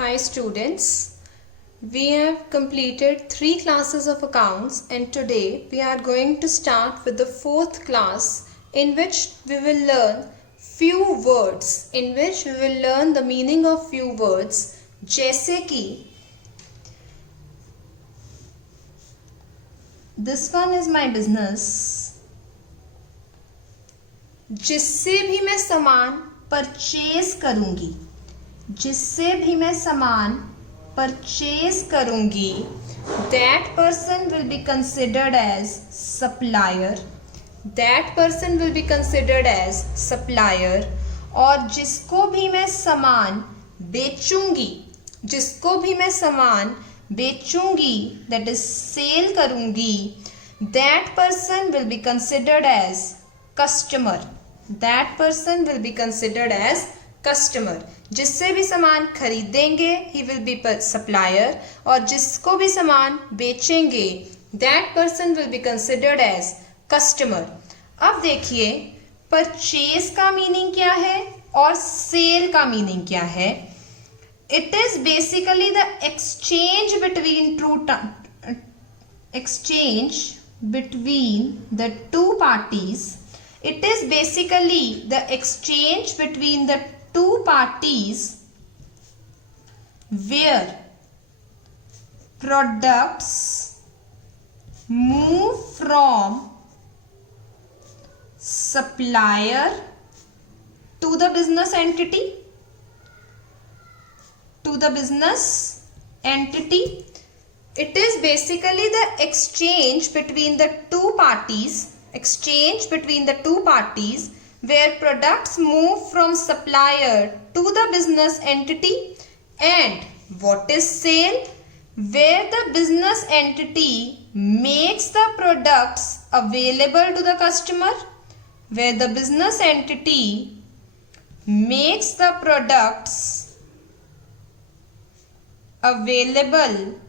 Hi students, we have completed 3 classes of accounts and today we are going to start with the 4th class in which we will learn few words, the meaning of few words जैसे कि this one is my business, जिससे भी मैं सामान purchase करूंगी, that person will be considered as supplier, और जिसको भी मैं सामान बेचूंगी, that is सेल करूंगी, that person will be considered as customer. जिससे भी सामान खरीदेंगे he will be supplier, और जिसको भी सामान बेचेंगे that person will be considered as customer. अब देखिए परचेज का मीनिंग क्या है और सेल का मीनिंग क्या है. It is basically the exchange between the two parties. It is basically the exchange between the two parties where products move from supplier to the business entity. It is basically the exchange between the two parties where products move from supplier to the business entity. And what is sale? Where the business entity makes the products available to the customer. Available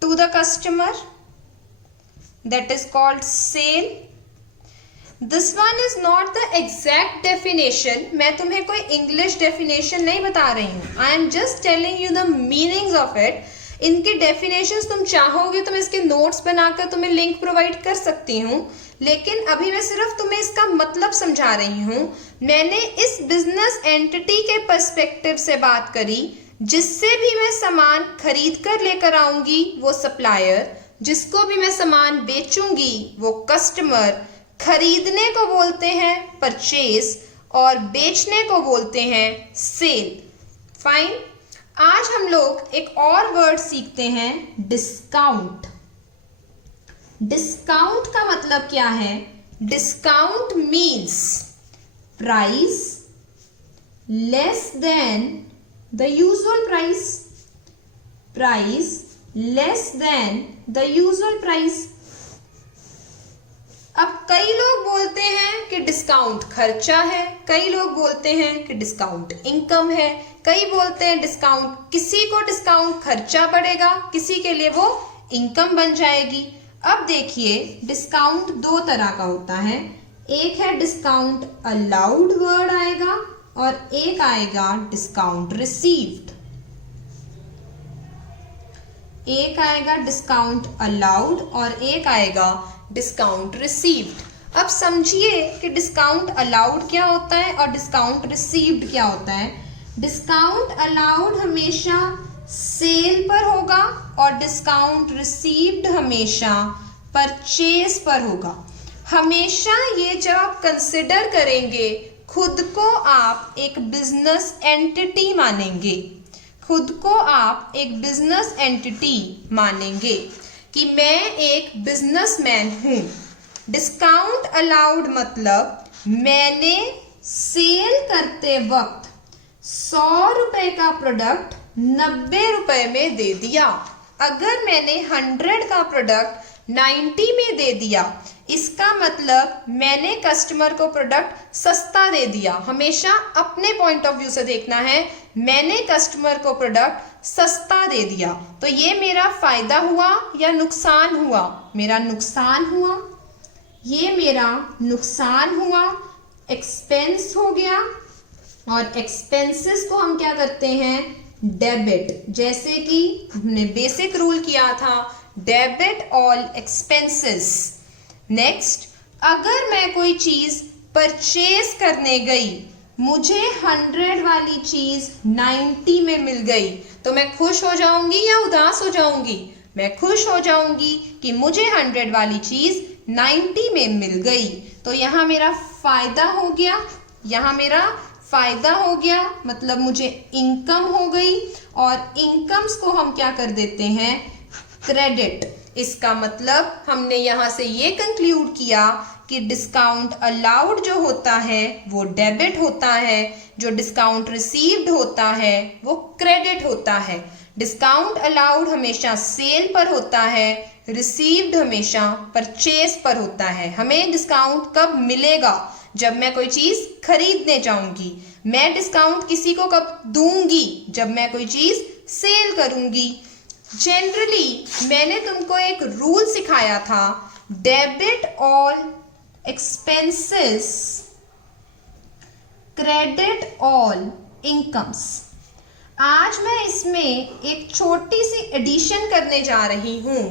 to the customer, that is called sale. This one is not the exact definition. मैं तुम्हें कोई English definition नहीं बता रही हूँ. I am just telling you the meanings of it. इनके definitions तुम चाहोगे तो मैं इसके notes बनाकर तुम्हें link provide कर सकती हूँ, लेकिन अभी मैं सिर्फ तुम्हें इसका मतलब समझा रही हूँ. मैंने इस business entity के perspective से बात करी. जिससे भी मैं सामान खरीद कर लेकर आऊंगी वो सप्लायर, जिसको भी मैं सामान बेचूंगी वो कस्टमर. खरीदने को बोलते हैं परचेज और बेचने को बोलते हैं सेल. फाइन. आज हम लोग एक और वर्ड सीखते हैं डिस्काउंट. डिस्काउंट का मतलब क्या है? Discount means price less than the usual price. अब कई लोग बोलते हैं कि डिस्काउंट खर्चा है, कई लोग बोलते हैं कि डिस्काउंट इनकम है, कई बोलते हैं डिस्काउंट, किसी को डिस्काउंट खर्चा पड़ेगा, किसी के लिए वो इनकम बन जाएगी. अब देखिए डिस्काउंट दो तरह का होता है. एक है डिस्काउंट अलाउड वर्ड आएगा और एक आएगा डिस्काउंट रिसीव्ड. एक आएगा डिस्काउंट अलाउड और एक आएगा डिस्काउंट रिसीव्ड. अब समझिए कि डिस्काउंट अलाउड क्या होता है और डिस्काउंट रिसीव्ड क्या होता है. डिस्काउंट अलाउड हमेशा सेल पर होगा और डिस्काउंट रिसीव्ड हमेशा परचेज पर होगा. हमेशा ये जब आप कंसिडर करेंगे खुद को आप एक बिजनेस एंटिटी मानेंगे कि मैं एक बिजनेसमैन हूं. डिस्काउंट अलाउड मतलब मैंने सेल करते वक्त 100 रुपए का प्रोडक्ट 90 रुपए में दे दिया. अगर मैंने 100 का प्रोडक्ट 90 में दे दिया, इसका मतलब मैंने कस्टमर को प्रोडक्ट सस्ता दे दिया. हमेशा अपने पॉइंट ऑफ व्यू से देखना है. मैंने कस्टमर को प्रोडक्ट सस्ता दे दिया, तो ये मेरा फायदा हुआ या नुकसान हुआ? मेरा नुकसान हुआ. ये मेरा नुकसान हुआ, एक्सपेंस हो गया. और एक्सपेंसेस को हम क्या करते हैं, डेबिट। जैसे कि हमने बेसिक रूल किया था, डेबिट ऑल एक्सपेंसेस। नेक्स्ट, अगर मैं कोई चीज परचेज करने गई, मुझे 100 वाली चीज 90 में मिल गई, तो मैं खुश हो जाऊंगी या उदास हो जाऊंगी? मैं खुश हो जाऊंगी कि मुझे 100 वाली चीज 90 में मिल गई। तो यहाँ मेरा फायदा हो गया, यहाँ मेरा फायदा हो गया, मतलब मुझे इनकम हो गई। और इनकम्स को हम क्या कर देते हैं, क्रेडिट। इसका मतलब हमने यहाँ से ये कंक्लूड किया कि डिस्काउंट अलाउड जो होता है वो डेबिट होता है, जो डिस्काउंट रिसीव्ड होता है वो क्रेडिट होता है। डिस्काउंट अलाउड हमेशा सेल पर होता है, रिसीव्ड हमेशा परचेज पर होता है। हमें डिस्काउंट कब मिलेगा, जब मैं कोई चीज खरीदने जाऊंगी। मैं डिस्काउंट किसी को कब दूंगी, जब मैं कोई चीज सेल करूंगी। जनरली मैंने तुमको एक रूल सिखाया था, debit all expenses, credit all incomes. आज मैं इसमें एक छोटी सी एडिशन करने जा रही हूं।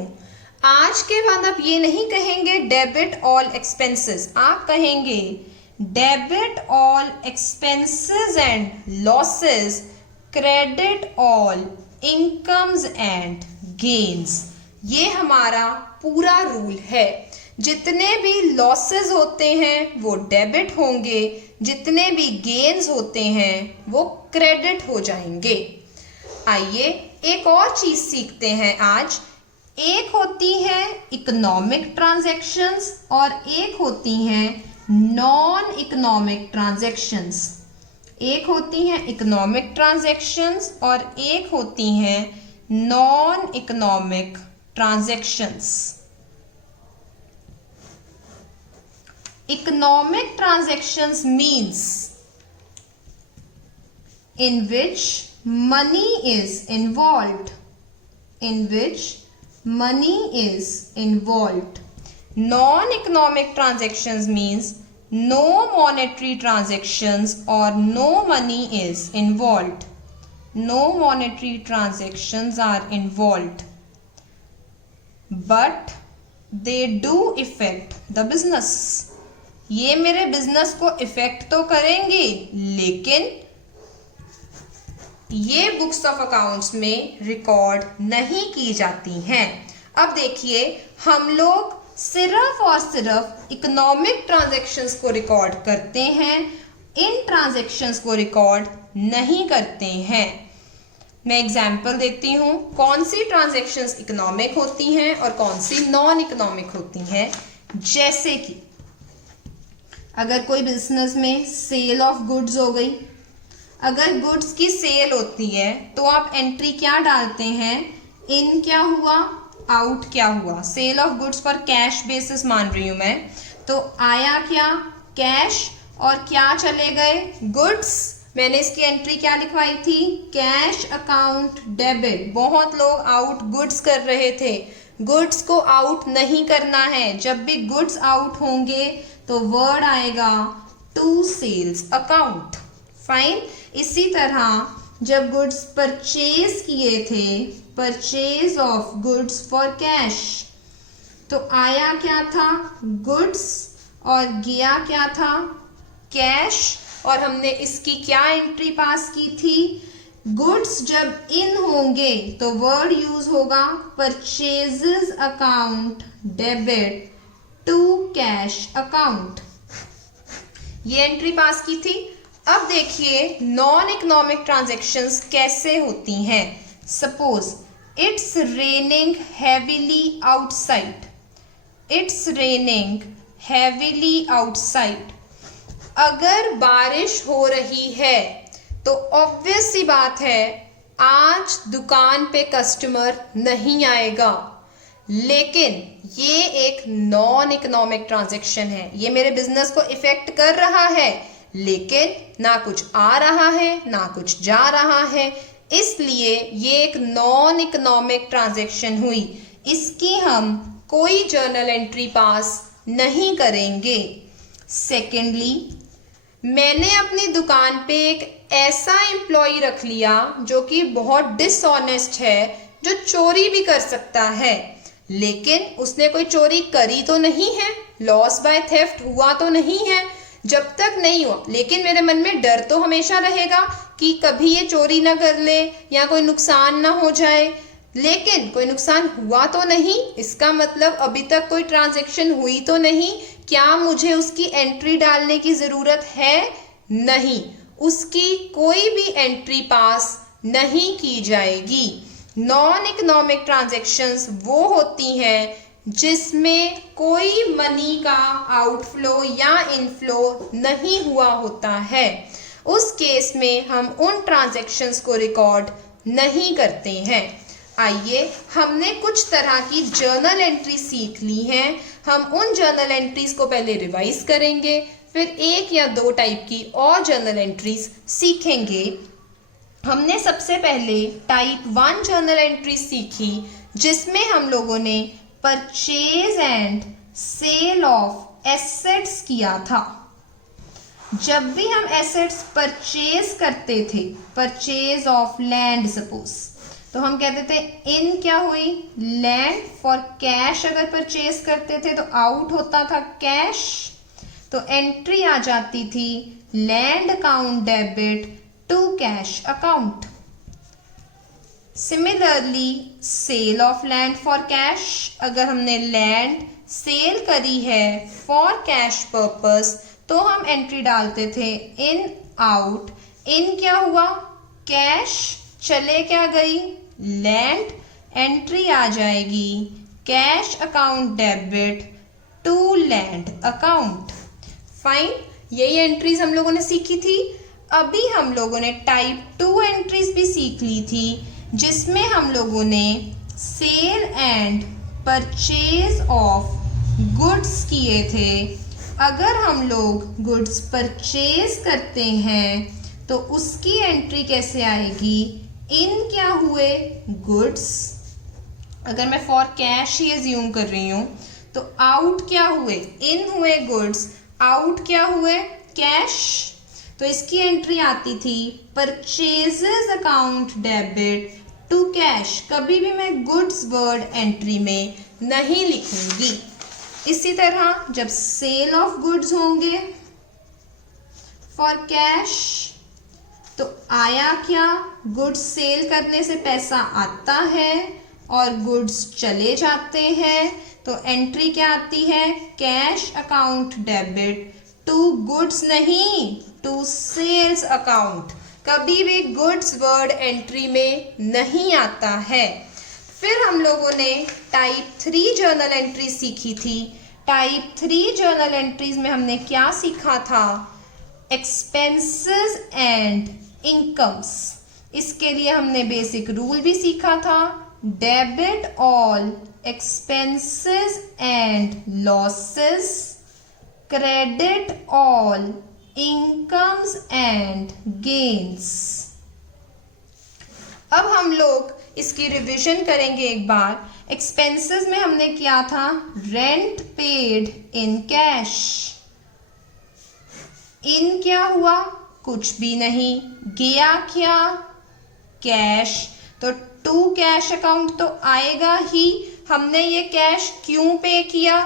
आज के बाद आप ये नहीं कहेंगे डेबिट ऑल एक्सपेंसेस, आप कहेंगे debit all expenses and losses, credit all incomes and gains. ये हमारा पूरा रूल है। जितने भी लॉसेस होते हैं वो डेबिट होंगे, जितने भी गेन्स होते हैं वो क्रेडिट हो जाएंगे। आइए एक और चीज सीखते हैं आज। एक होती है इकोनॉमिक ट्रांजैक्शंस और एक होती हैं नॉन इकोनॉमिक ट्रांजैक्शंस। एक होती हैं इकोनॉमिक ट्रांजैक्शंस और एक होती हैं non economic transactions. Economic transactions means in which money is involved, in which money is involved. Non-economic transactions means no monetary transactions or no money is involved. No monetary transactions are involved, but they do affect the business. ये मेरे business को effect तो करेंगे, लेकिन ये books of accounts में record नहीं की जाती हैं। अब देखिए, हम लोग सिर्फ और सिर्फ इकोनॉमिक ट्रांजैक्शंस को रिकॉर्ड करते हैं, इन ट्रांजैक्शंस को रिकॉर्ड नहीं करते हैं। मैं एग्जाम्पल देती हूँ, कौन सी ट्रांजैक्शंस इकोनॉमिक होती हैं और कौन सी नॉन इकोनॉमिक होती हैं। जैसे कि अगर कोई बिजनेस में सेल ऑफ गुड्स हो गई, अगर गुड्स की सेल होती है तो आप एंट्री क्या डालते हैं, इन क्या हुआ, आउट क्या हुआ। सेल ऑफ गुड्स पर कैश बेसिस मान रही हूं मैं, तो आया क्या, कैश, और क्या चले गए, गुड्स। मैंने इसकी एंट्री क्या लिखवाई थी, कैश अकाउंट डेबिट। बहुत लोग आउट गुड्स कर रहे थे, गुड्स को आउट नहीं करना है। जब भी गुड्स आउट होंगे तो वर्ड आएगा टू सेल्स अकाउंट। फाइन। इसी तरह जब गुड्स परचेज किए थे, purchase of goods for cash, तो आया क्या था, गुड्स, और गया क्या था, कैश। और हमने इसकी क्या एंट्री पास की थी, गुड्स जब इन होंगे तो वर्ड यूज होगा purchases account debit to cash account. ये एंट्री पास की थी। अब देखिए नॉन इकोनॉमिक ट्रांजैक्शंस कैसे होती हैं। Suppose it's raining heavily outside, it's raining heavily outside. अगर बारिश हो रही है तो ऑब्वियस सी बात है आज दुकान पे कस्टमर नहीं आएगा, लेकिन ये एक नॉन इकोनॉमिक ट्रांजैक्शन है। ये मेरे बिजनेस को इफेक्ट कर रहा है, लेकिन ना कुछ आ रहा है ना कुछ जा रहा है, इसलिए ये एक नॉन इकोनॉमिक ट्रांजैक्शन हुई। इसकी हम कोई जर्नल एंट्री पास नहीं करेंगे। सेकेंडली, मैंने अपनी दुकान पे एक ऐसा एम्प्लॉय रख लिया जो कि बहुत डिसऑनेस्ट है, जो चोरी भी कर सकता है, लेकिन उसने कोई चोरी करी तो नहीं है, लॉस बाय थेफ्ट हुआ तो नहीं है। जब तक नहीं हुआ, लेकिन मेरे मन में डर तो हमेशा रहेगा कि कभी ये चोरी ना कर ले या कोई नुकसान ना हो जाए। लेकिन कोई नुकसान हुआ तो नहीं, इसका मतलब अभी तक कोई ट्रांजैक्शन हुई तो नहीं। क्या मुझे उसकी एंट्री डालने की ज़रूरत है? नहीं, उसकी कोई भी एंट्री पास नहीं की जाएगी। नॉन इकोनॉमिक ट्रांजैक्शंस वो होती हैं जिसमें कोई मनी का आउटफ्लो या इनफ्लो नहीं हुआ होता है। उस केस में हम उन ट्रांजैक्शंस को रिकॉर्ड नहीं करते हैं। आइए, हमने कुछ तरह की जर्नल एंट्री सीख ली हैं। हम उन जर्नल एंट्रीज को पहले रिवाइज करेंगे, फिर एक या दो टाइप की और जर्नल एंट्रीज सीखेंगे। हमने सबसे पहले टाइप 1 जर्नल एंट्री सीखी, जिसमें हम लोगों ने purchase and sale of assets किया था। जब भी हम एसेट्स परचेज करते थे, परचेज ऑफ लैंड सपोज, तो हम कहते थे इन क्या हुई? लैंड। फॉर कैश अगर परचेज करते थे तो आउट होता था कैश, तो एंट्री आ जाती थी land account debit to cash account. Similarly sale of land for cash, अगर हमने लैंड सेल करी है फॉर कैश पर्पस तो हम एंट्री डालते थे इन आउट। इन क्या हुआ? कैश, चले क्या गई? लैंड, एंट्री आ जाएगी cash account debit to land account. Fine, यही एंट्रीज हम लोगों ने सीखी थी। अभी हम लोगों ने टाइप 2 एंट्रीज भी सीख ली थी, जिसमें हम लोगों ने sale and purchase of goods किए थे। अगर हम लोग गुड्स परचेज करते हैं तो उसकी एंट्री कैसे आएगी? इन क्या हुए? गुड्स। अगर मैं फॉर कैश ही एज्यूम कर रही हूँ तो आउट क्या हुए? इन हुए गुड्स, आउट क्या हुए? कैश। तो इसकी एंट्री आती थी purchases account debit to cash. कभी भी मैं गुड्स वर्ड एंट्री में नहीं लिखूंगी। इसी तरह जब सेल ऑफ गुड्स होंगे फॉर कैश, तो आया क्या? गुड्स सेल करने से पैसा आता है और गुड्स चले जाते हैं, तो एंट्री क्या आती है? Cash account debit to goods नहीं, टू सेल्स अकाउंट। कभी भी गुड्स वर्ड एंट्री में नहीं आता है। फिर हम लोगों ने टाइप 3 जर्नल एंट्री सीखी थी। टाइप 3 जर्नल एंट्रीज में हमने क्या सीखा था? Expenses and incomes. इसके लिए हमने बेसिक रूल भी सीखा था, debit all expenses and losses, credit all incomes and gains. अब हम लोग इसकी रिवीजन करेंगे एक बार। एक्सपेंसेस में हमने किया था रेंट पेड इन कैश। इन क्या हुआ? कुछ भी नहीं। गया क्या? कैश। तो टू कैश अकाउंट तो आएगा ही। हमने ये कैश क्यों पे किया?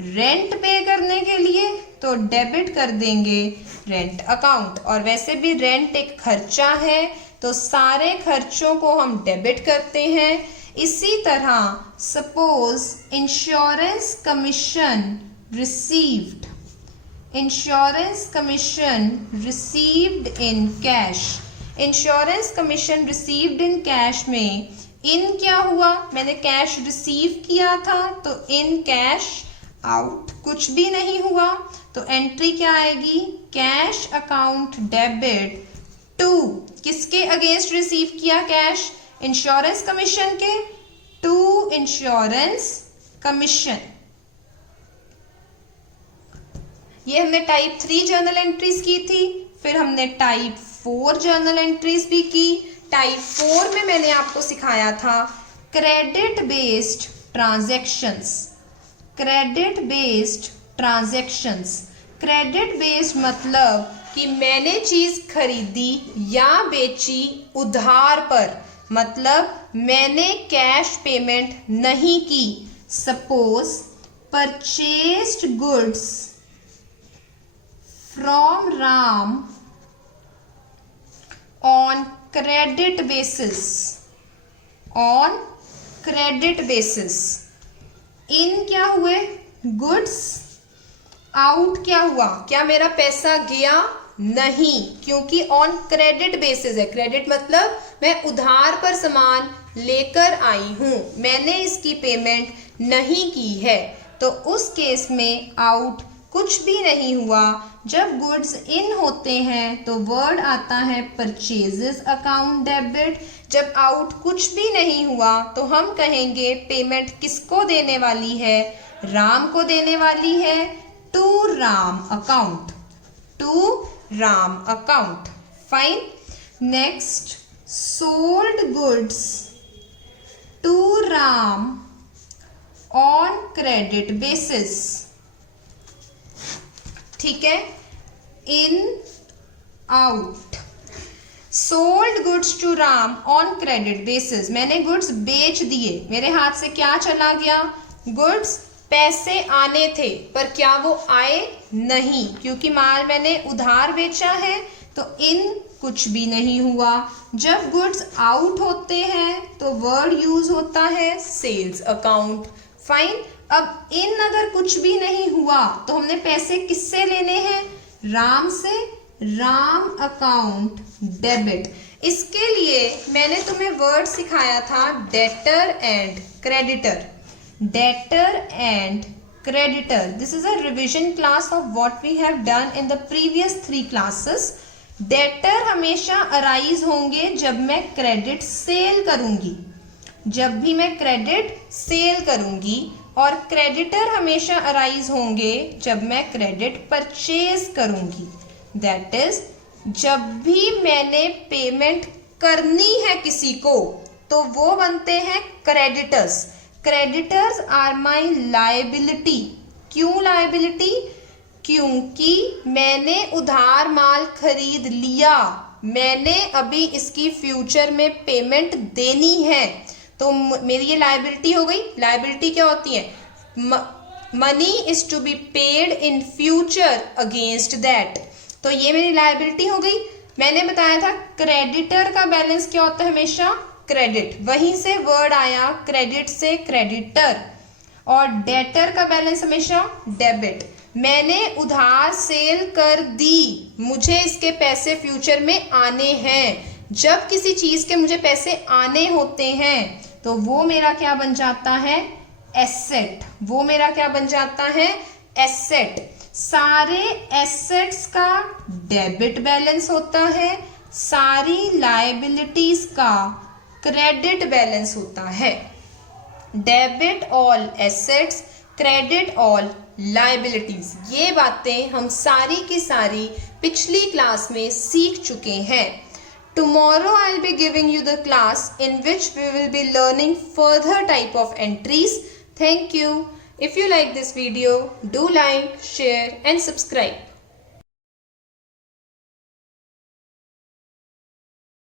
रेंट पे करने के लिए, तो डेबिट कर देंगे रेंट अकाउंट। और वैसे भी रेंट एक खर्चा है, तो सारे खर्चों को हम डेबिट करते हैं। इसी तरह suppose insurance commission received, insurance commission received in cash. Insurance commission received in cash में इन क्या हुआ? मैंने कैश रिसीव किया था, तो इन कैश आउट, कुछ भी नहीं हुआ, तो एंट्री क्या आएगी? कैश अकाउंट डेबिट टू, किसके अगेंस्ट रिसीव किया कैश? इंश्योरेंस कमीशन के, टू इंश्योरेंस कमीशन। ये हमने टाइप 3 जर्नल एंट्रीज की थी। फिर हमने टाइप 4 जर्नल एंट्रीज भी की। टाइप 4 में मैंने आपको सिखाया था credit based transactions. Credit based transactions, credit based मतलब कि मैंने चीज खरीदी या बेची उधार पर, मतलब मैंने कैश पेमेंट नहीं की। Suppose purchased goods from Ram on credit basis, on credit basis. इन क्या हुए? गुड्स। आउट क्या हुआ? क्या मेरा पैसा गया? नहीं, क्योंकि ऑन क्रेडिट बेसिस है। क्रेडिट मतलब मैं उधार पर सामान लेकर आई हूं, मैंने इसकी पेमेंट नहीं की है, तो उस केस में आउट कुछ भी नहीं हुआ। जब गुड्स इन होते हैं तो वर्ड आता है परचेजेस अकाउंट डेबिट। जब आउट कुछ भी नहीं हुआ तो हम कहेंगे पेमेंट किसको देने वाली है? राम को देने वाली है, to Ram account, to Ram account. Fine. Next, sold goods to Ram on credit basis. ठीक है, in out. Sold goods to Ram on credit basis, मैंने गुड्स बेच दिए, मेरे हाथ से क्या चला गया? गुड्स। पैसे आने थे पर क्या वो आए? नहीं, क्योंकि माल मैंने उधार बेचा है, तो इन कुछ भी नहीं हुआ। जब गुड्स आउट होते हैं तो वर्ड यूज होता है सेल्स अकाउंट। फाइन। अब इन अगर कुछ भी नहीं हुआ तो हमने पैसे किससे लेने हैं? राम से, राम अकाउंट डेबिट। इसके लिए मैंने तुम्हें वर्ड सिखाया था debtor and creditor, debtor and creditor. This is a revision class of what we have done in the previous 3 classes. Debtor हमेशा arise होंगे जब मैं क्रेडिट सेल करूंगी, जब भी मैं क्रेडिट सेल करूंगी, और क्रेडिटर हमेशा अराइज होंगे जब मैं क्रेडिट परचेज करूंगी। दैट इज जब भी मैंने पेमेंट करनी है किसी को तो वो बनते हैं creditors. Creditors are my liability. क्यों लायबिलिटी? क्योंकि मैंने उधार माल खरीद लिया, मैंने अभी इसकी फ्यूचर में पेमेंट देनी है, तो मेरी ये लायबिलिटी हो गई। लायबिलिटी क्या होती है? Money is to be paid in future against that, तो ये मेरी लायबिलिटी हो गई। मैंने बताया था क्रेडिटर का बैलेंस क्या होता है? हमेशा क्रेडिट, वहीं से वर्ड आया क्रेडिट से क्रेडिटर। और डेटर का बैलेंस हमेशा डेबिट। मैंने उधार सेल कर दी, मुझे इसके पैसे फ्यूचर में आने हैं। जब किसी चीज के मुझे पैसे आने होते हैं तो वो मेरा क्या बन जाता है? एसेट। वो मेरा क्या बन जाता है? एसेट। सारे एसेट्स का डेबिट बैलेंस होता है, सारी लायबिलिटीज का क्रेडिट बैलेंस होता है। Debit all assets, credit all liabilities. ये बातें हम सारी की सारी पिछली क्लास में सीख चुके हैं। Tomorrow I'll be giving you the class in which we will be learning further type of entries. Thank you. If you like this video, do like, share and subscribe.